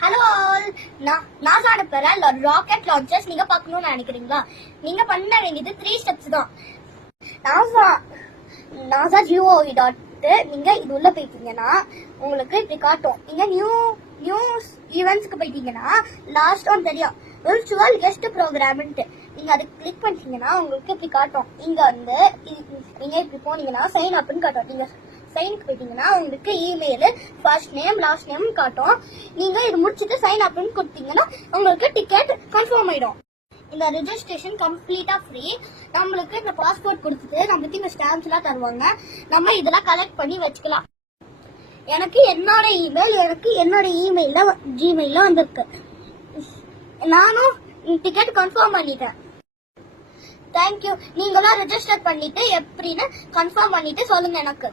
Hello all, NASA அனுப்புற rocket launchers நீங்க பார்க்கணும்னு நினைக்கிறீங்களா? நீங்க பண்ண வேண்டியது 3 ஸ்டெப்ஸ் தான். நாசா GOV டாட் நீங்க இது உள்ள போயிட்டீங்கன்னா உங்களுக்கு இப்படி காட்டும். நீங்க நியூஸ் ஈவெண்ட்ஸ்க்கு போயிட்டீங்கன்னா லாஸ்ட் ஒன் தெரியும், விர்ச்சுவல் கெஸ்ட் ப்ரோக்ராம்ன்ட்டு. நீங்க அதை கிளிக் பண்ணிட்டீங்கன்னா உங்களுக்கு இப்படி காட்டும். இங்க வந்து நீங்க இப்படி போனீங்கன்னா சைன் அப்னு காட்டும். நீங்க சைனுக்கு போயிட்டீங்கன்னா உங்களுக்கு email, first name, last name காட்டும். நீங்க இது முடிச்சுட்டு சைன் அப்னு கொடுத்தீங்கன்னா உங்களுக்கு டிக்கெட் கன்ஃபார்ம் ஆயிடும். இந்த ரெஜிஸ்ட்ரேஷன் கம்ப்ளீட்டா ஃப்ரீ. நம்மளுக்கு இந்த பாஸ்போர்ட் கொடுத்துட்டு நம்மளுக்கு இந்த ஸ்டாம்ப்ஸ் எல்லாம் தருவாங்க. நம்ம இதெல்லாம் கலெக்ட் பண்ணி வச்சுக்கலாம். எனக்கு என்னோட இமெயில்ல ஜிமெயில வந்திருக்கு. நானும் டிக்கெட் கன்ஃபார்ம் பண்ணிட்டேன். தேங்க்யூ. நீங்களும் ரெஜிஸ்டர் பண்ணிட்டு எப்படின்னு கன்ஃபார்ம் பண்ணிட்டு சொல்லுங்க எனக்கு.